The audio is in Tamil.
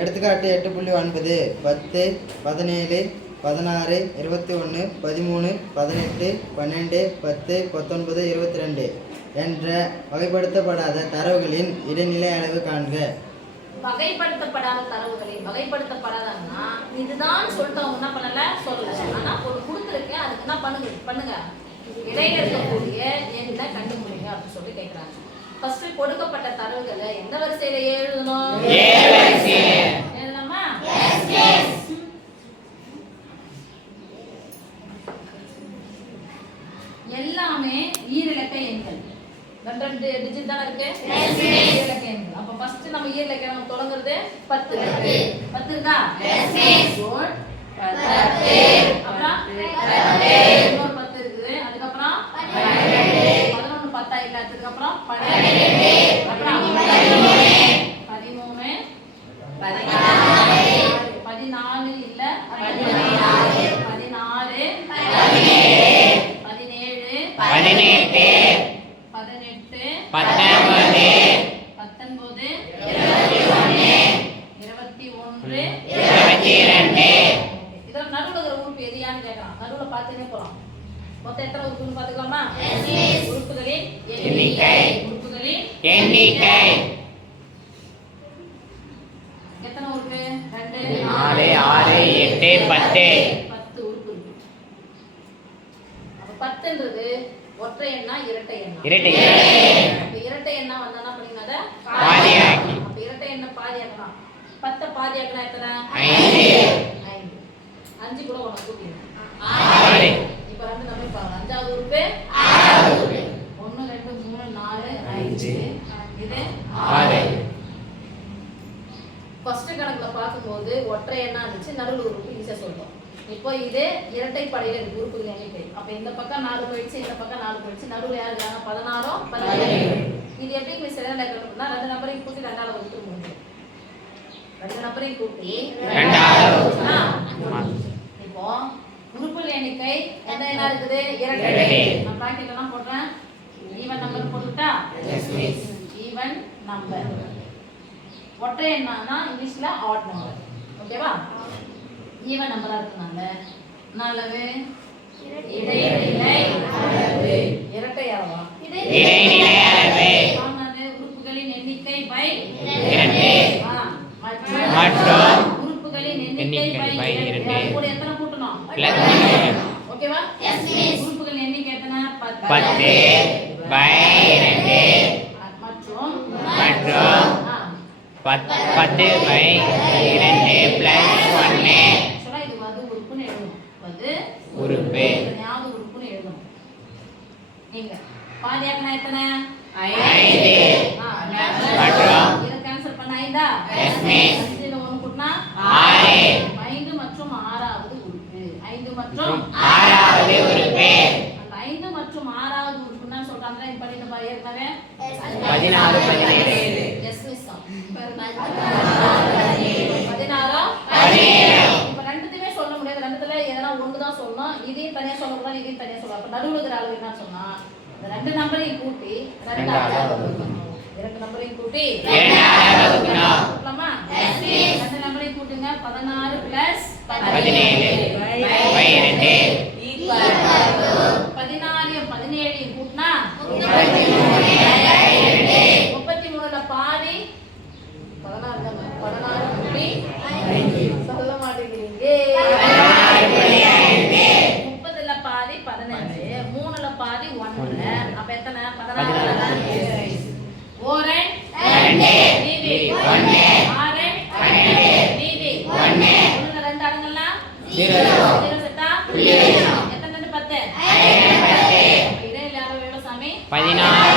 எடுத்துக்காட்டு 8.9 10 17 16 21 13 18 12 10 19 22 என்ற வகைப்படுத்தப்படாத தரவுகளின் இடைநிலை அளவு காண்க. வகைப்படுத்தப்படாத தரவுகளின் வகைப்படுத்தப்படாதன்னா இதுதான் சொல்லிட்டு அவங்க என்ன பண்ணல சொல்லல. ஆனா ஒரு கொடுத்துருக்கேன், அதுக்கு என்ன பண்ணுங்க இடையில இருக்கக்கூடிய எண்ணை கண்டுபிடிங்க அப்படின்னு சொல்லி கேட்கிறாங்க. ஃபர்ஸ்ட் கொடுக்கப்பட்ட தரவுகளை எந்த வரிசையில எழுதணும்? எழுதலாமா? எல்லாமே ஈரிலக்க எண்கள். 2 டிஜிட் தான இருக்கு. ஈரிலக்க எண்கள். அப்ப ஃபர்ஸ்ட் நம்ம ஈரிலக்க நம்ம தொடங்குறது 10. 10 இருக்கா? குட். 10. அப்புறம் 10. இன்னொரு 10 இருக்குது. அதுக்கு அப்புறம் 11 10 ஆயிடுச்சு. அதுக்கு அப்புறம் 12. அப்புறம் 13 14 இல்ல 16 17 இதெல்லாம் நடுவுல ஒரு உறுப்பு எதியான்னு கேட்கலாம். நடுவுல பார்த்துனே போலாம். மொத்தம் எத்தனை உறுப்புன்னு பார்த்துக்கலாமா? உறுப்புகளின் எண்ணிக்கை. எத்தனை உறுப்பு? 2 4 6 8 10 உறுப்பு இருக்கு. அப்ப 10ன்றது ஒற்றை எண்ணா இரட்டை எண்ணா? அப்ப இரட்டை எண்ணா வந்தா என்ன பண்ணீங்கத பாதியாக்கி. அப்ப இரட்டை எண்ணை பாதியாக்கலாம். 10 பாதியாக்கினா எத்தனை? 5. 5 கூட ஒண்ணு கூட்டிடுங்க 6. இப்ப ரெண்டு நம்பர் பாருங்க. அஞ்சாவது உறுப்பு 1 2 3 4 5 இது 6. ஃபர்ஸ்ட் கணக்குல பாக்கும்போது ஒற்றை எண்ணா இருந்துச்சு, நடுவுல உறுப்பு ஈஸியா சொல்றோம். இப்போ இது இரட்டை படையில இருக்கு உறுப்புகள் எண்ணிக்கை. அப்ப இந்த பக்கம் 4 போயிடுச்சு, இந்த பக்கம் 4 போயிடுச்சு, நடுவுல யார் இருக்காங்க? 16 17. இது எப்படி மிஸ் சரியான கணக்குனா ரெண்டு நம்பரையும் கூட்டி 2ஆல வகுத்து முடியும். ரெண்டு நம்பரையும் கூட்டி 2ஆல இப்போ உறுப்புகள் எண்ணிக்கை எந்த எண்ணா இருக்குது? இரட்டை. நான் பிராக்கெட்ல எல்லாம் போடுறேன். ஈவன் நம்பர் போட்டுட்டா ஈவன் நம்பர். ஒற்றை எண்ணானா இங்கிலீஷ்ல ஆட் நம்பர். ஓகேவா? ஈவன் நம்பரா இருக்கனால நல்லவே இடைநிலை அளவு. இரட்டை அளவா? இடைநிலை அளவு. ஆமாங்க. உறுப்புகளின் எண்ணிக்கை பை 2 மற்றும் உறுப்புகளின் எண்ணிக்கை பை 2 கூட எத்தனை கூட்டணும்? ஓகேவா? Yes miss. உறுப்புகளின் எண்ணிக்கை எத்தனை? 10 பை 2 மற்றும் 10 பை 2 பிளஸ் 1. சொல்ல இது வது உறுப்புன்னு எழுதணும். வது உறுப்பு. ஞாபக உறுப்புன்னு எழுதணும். நீங்க பாதியாக்கனா எத்தனை? 5. மற்றும் இத கேன்சல் பண்ண 5 எஸ் மிஸ். 5 ல 1 கூட்டினா 6. 5 மற்றும் 6வது உறுப்பு. 5 மற்றும் 6வது உறுப்பு. அந்த 5 மற்றும் 6வது உறுப்புன்னா சொல்றாங்க. இப்ப பண்ணிட்ட பாரு ஏற்கனவே 16 17 எஸ் மிஸ். 16 இப்ப ரெண்டுத்துமே சொல்ல முடியாது. ரெண்டுத்துல எதனா ஒன்று தான் சொல்லணும். இதையும் தனியா சொல்லக்கூடாது, இதையும் தனியா சொல்லலாம். அப்ப நடுவுல இருக்கிற அளவு என்ன சொன்னா இந்த ரெண்டு நம்பரையும் கூட்டி 2 நம்பரையும் கூட்டி 2ஆல வகுக்கலாமா? ரெண்டு நம்பரையும் கூட்டுங்க. 16 பிளஸ் 17 பை 2 ஈக்குவல் 16 17 கூட்டினா 33ல பாதி 16 புள்ளி 5 சொல்ல மாட்டேங்கிறீங்க. 30ல பாதி 15 3ல பாதி 1. அப்ப எத்தனை? 16. ஓரே 2 மீதி 1 6 12 மீதி 1 1ல 2 அடங்கல 0 செட்டா எத்தனை 10 இடையில அளவு எவ்வளவு சாமி? 16.